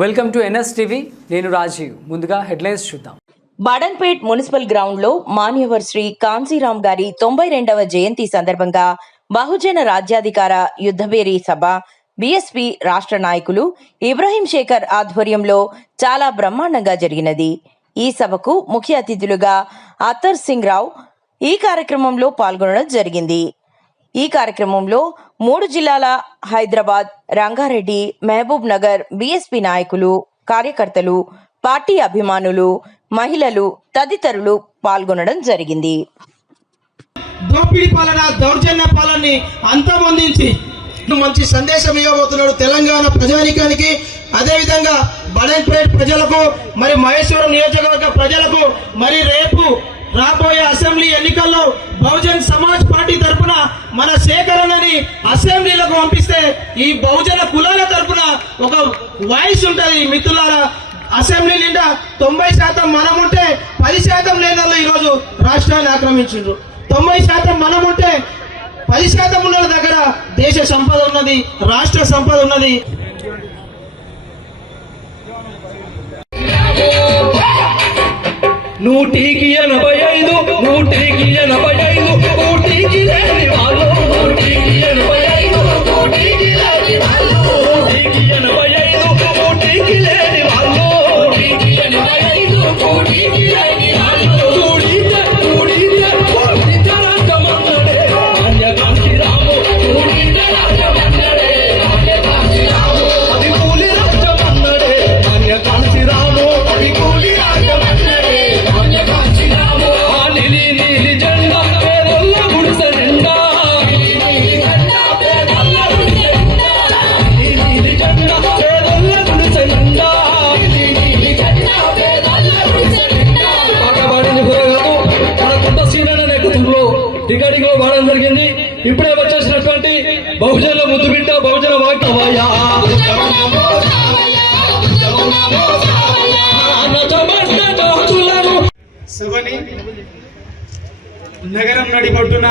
Welcome to NS TV. నేను రాజీవ్. ముందుగా headlines చూద్దాం. బాడన్పేట్ మున్సిపల్ గ్రౌండ్ లో మాన్యవర్ శ్రీ కాంశీరామ్ గారి 92వ జయంతి సందర్భంగా బహుజన రాజ్యాధికార యుద్ధభేరీ సభ బీఎస్పీ రాష్ట్ర నాయకులు ఇబ్రాహీం శేఖర్ ఆధ్వర్యంలో చాలా బ్రహ్మాండంగా జరిగినది. ఈ సభకు ముఖ్య అతిథులుగా అత్తర్ సింగ్ రావు ఈ కార్యక్రమంలో పాల్గొనడం జరిగింది. ఈ కార్యక్రమంలో 3 జిల్లాల హైదరాబాద్, రంగారెడ్డి, మహబూబ్ నగర్ బీఎస్పీ నాయకులు, కార్యకర్తలు, పార్టీ అభిమానులు, మహిళలు తదితరులు పాల్గొనడం జరిగింది. దోపిడీ పాలన, దౌర్జన్య పాలనని అంతమొందించి మంచి సందేశం ఇవ్వబోతున్నాడు తెలంగాణ ప్రజానీకానికి, అదేవిధంగా బడన్పేట్ ప్రజలకు, మరి మహేశ్వరం నియోజకవర్గ ప్రజలకు, మరి రేపు రాబోయే అసెంబ్లీ ఎన్నికల్లో బహుజన్ సమాజ్ పార్టీ తరఫున మన సేకరణని అసెంబ్లీలకు పంపిస్తే ఈ బహుజన కులాల తరఫున ఒక వాయిస్ ఉంటుంది. మిత్రులారా, అసెంబ్లీ నిండా 90% మనం ఉంటే 10% లేని వాళ్ళు ఈరోజు రాష్ట్రాన్ని ఆక్రమించారు. 90% మనం ఉంటే 10% ఉన్న దగ్గర దేశ సంపద ఉన్నది, రాష్ట్ర సంపద ఉన్నది. నూటికి 85 నూటికి 85 కోటికి లేని వాళ్ళు, నూటికి 85 కోటికి లేని వాళ్ళు, నూటికి 85 కోటికి లేని వాళ్ళు, నూటికి 85 కోటికి లేని వాళ్ళు. కూడితే కూడితే రాజమన్నడే రాజకాంక్షి రాము, కూడితే రాజమన్నడే రాజకాంక్షి రాము, అది కూలి రాజమన్నడే రాజకాంక్షి రాము, అది కూలి రాజమన్నడే. నీలి జెండా పేదొల్ల గుడిసె నిండా, నీలి జెండా పేదొల్ల గుడిసె నిండా, నీలి జెండా పేదొల్ల గుడిసె నిండా, నీలి జెండా పేదొల్ల గుడిసె నిండా. పక్కబడింది పురగదు మన కుంట సీనన్న నేతృత్వంలో టికెటింగ్లో వాడడం జరిగింది. ఇప్పుడే వచ్చేసినటువంటి బహుజనుల ముద్దు బిడ్డ బహుజన వాక్యవయ్యా సభని నగరం నడిబొడ్డున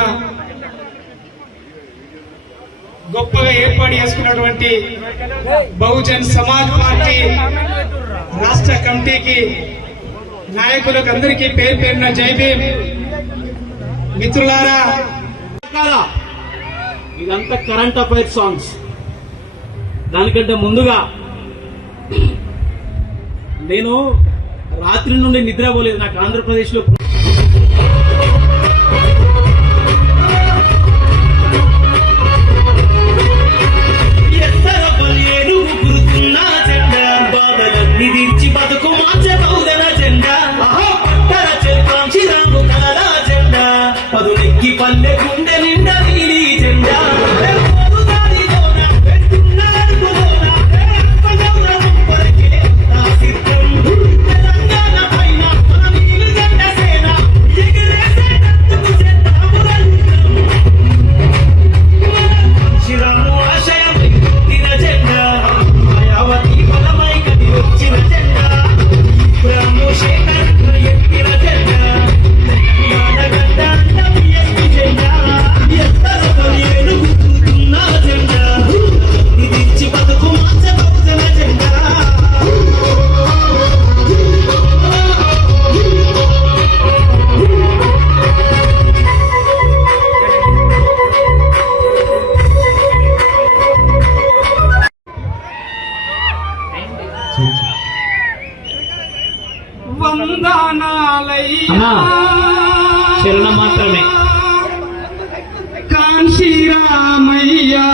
గొప్పగా ఏర్పాటు చేసుకున్నటువంటి బహుజన్ సమాజ్ పార్టీ రాష్ట్ర కమిటీకి నాయకులకు అందరికీ పేరు పేరున జై భీమ్. మిత్రులారా, ఇదంతా కరెంట్ అఫైర్ సాంగ్స్. దానికంటే ముందుగా నేను రాత్రి నుండి నిద్రపోలేదు. నాకు ఆంధ్రప్రదేశ్లో పల్లె గుండె నిండా నీలి జెండా శరణ మాత్రమే. కాంశీరామయ్యా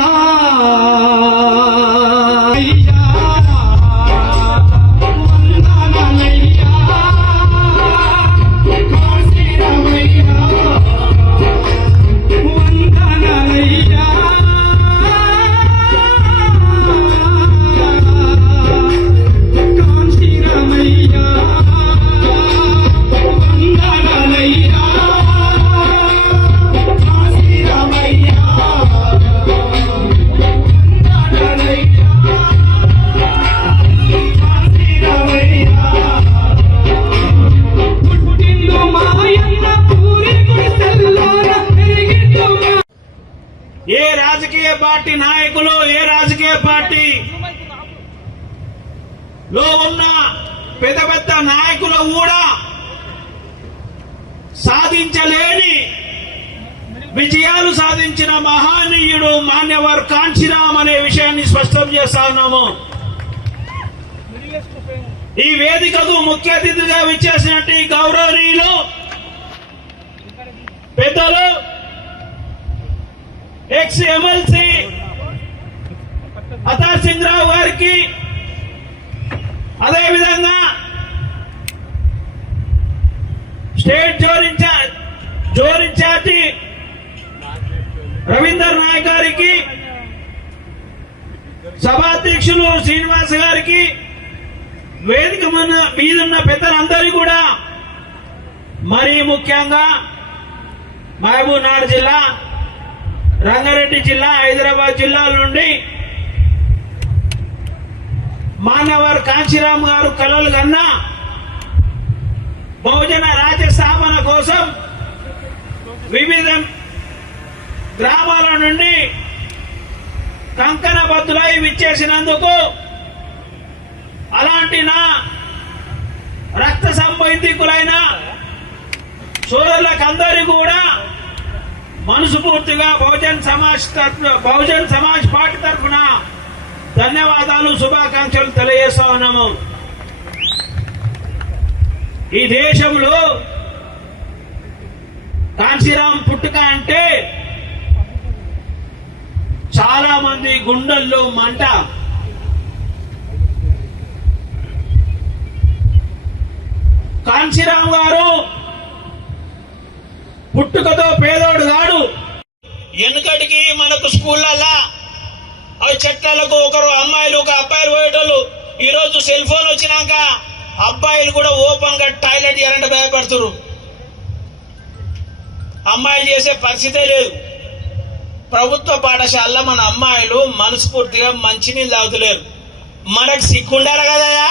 ఏ రాజకీయ పార్టీ నాయకులు, ఏ రాజకీయ పార్టీ లో ఉన్న పెద్ద పెద్ద నాయకులు కూడా సాధించలేని విజయాలు సాధించిన మహానీయుడు మాన్యవర్ కాంచీరామ్ అనే విషయాన్ని స్పష్టం చేస్తా ఉన్నాము. ఈ వేదికకు ముఖ్య అతిథిగా విచ్చేసినట్టు గౌరవనీయులు పెద్దలు ఎక్స్ ఎమ్మెల్సీ అతార్ సింగ్ రావు గారికి, అదేవిధంగా state zone incharge Ravinder Nayak గారికి, సభాధ్యక్షులు శ్రీనివాస్ గారికి, వేదిక మీదున్న పెద్దలందరికీ కూడా, మరీ ముఖ్యంగా మహబూబ్నగర్ జిల్లా, రంగారెడ్డి జిల్లా, హైదరాబాద్ జిల్లాల నుండి మాన్యవర్ కాంచీరామ్ గారు కలలు కన్నా బహుజన రాజ్య స్థాపన కోసం వివిధ గ్రామాల నుండి కంకణబద్ధులై విచ్చేసినందుకు, అలాంటి నా రక్త సంబంధికులైన సోదరులకందరికీ కూడా మనస్ఫూర్తిగా బహుజన్ సమాజ్ పార్టీ తరఫున ధన్యవాదాలు, శుభాకాంక్షలు తెలియజేస్తా ఉన్నాము. ఈ దేశంలో కాంచీరామ్ పుట్టుక అంటే చాలా మంది గుండెల్లో మంట. కాంచీరామ్ గారు పుట్టుకతో పేదోడు కాడు. వెనుకటికి మనకు స్కూళ్ళల్లా అవి చెట్లకు ఒకరు అమ్మాయిలు ఒక అబ్బాయిలు పోయేటోళ్ళు. ఈరోజు సెల్ ఫోన్ వచ్చినాక అబ్బాయిలు కూడా ఓపెన్ గా టాయిలెట్ చేయాలంటే భయపడుతున్నారు. అమ్మాయిలు చేసే పరిస్థితే లేదు. ప్రభుత్వ పాఠశాలలో మన అమ్మాయిలు మనస్ఫూర్తిగా మంచినీళ్ళు తాగుతలేరు. మనకు సిగ్గుండాలి కదయా,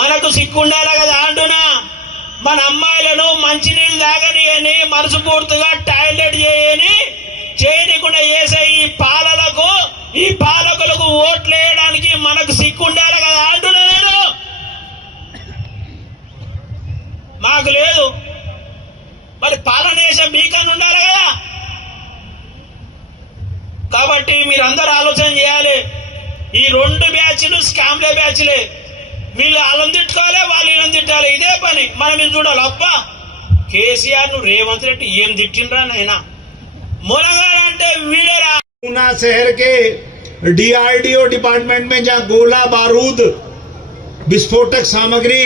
మనకు సిగ్గుండాలి కదా అంటున్నా. మన అమ్మాయిలను మంచినీళ్ళు తాగని అని, మనస్ఫూర్తిగా టాయిలెట్ చేయకుండా చేసే ఈ పాలకులకు ఓట్లు వేయడానికి మనకు సిగ్గుండాలి కదా అంటున్నా నేను. మాకు లేదు, మరి పాలన చేసే మీకన్నా ఉండాలి కదా. కాబట్టి మీరందరూ ఆలోచన చేయాలి. ఈ రెండు బ్యాచ్లు స్కామ్లే బ్యాచ్లే. వీళ్ళు వాళ్ళని తిట్టుకోవాలి, వాళ్ళు వీళ్ళని తిట్టాలి. ఇదే పని. మనం ఇది చూడాలి. అబ్బా కేసీఆర్ ను రేవంత్ రెడ్డి ఏం తిట్టిండ్రా నాయనా, మునగాడు అంటే వీడేరా. पूना शहर के डीआरडीओ डिपार्टमेंट में जहां गोला बारूद विस्फोटक सामग्री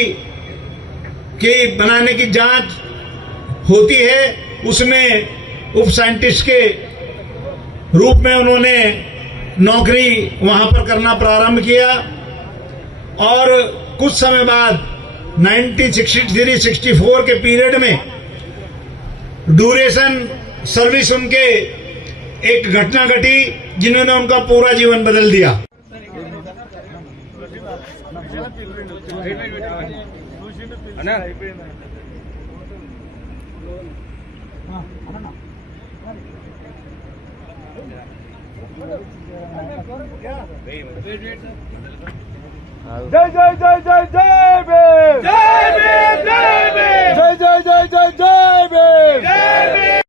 की बनाने की जांच होती है, उसमें उप साइंटिस्ट के रूप में उन्होंने नौकरी वहां पर करना प्रारंभ किया और कुछ समय बाद 1963-64 के पीरियड में ड्यूरेशन सर्विस उनके एक घटना घटी जिन्होंने उनका पूरा जीवन बदल दिया. जय जय जय जय जय भीम, जय भीम, जय भीम, जय जय जय जय जय भीम, जय भीम.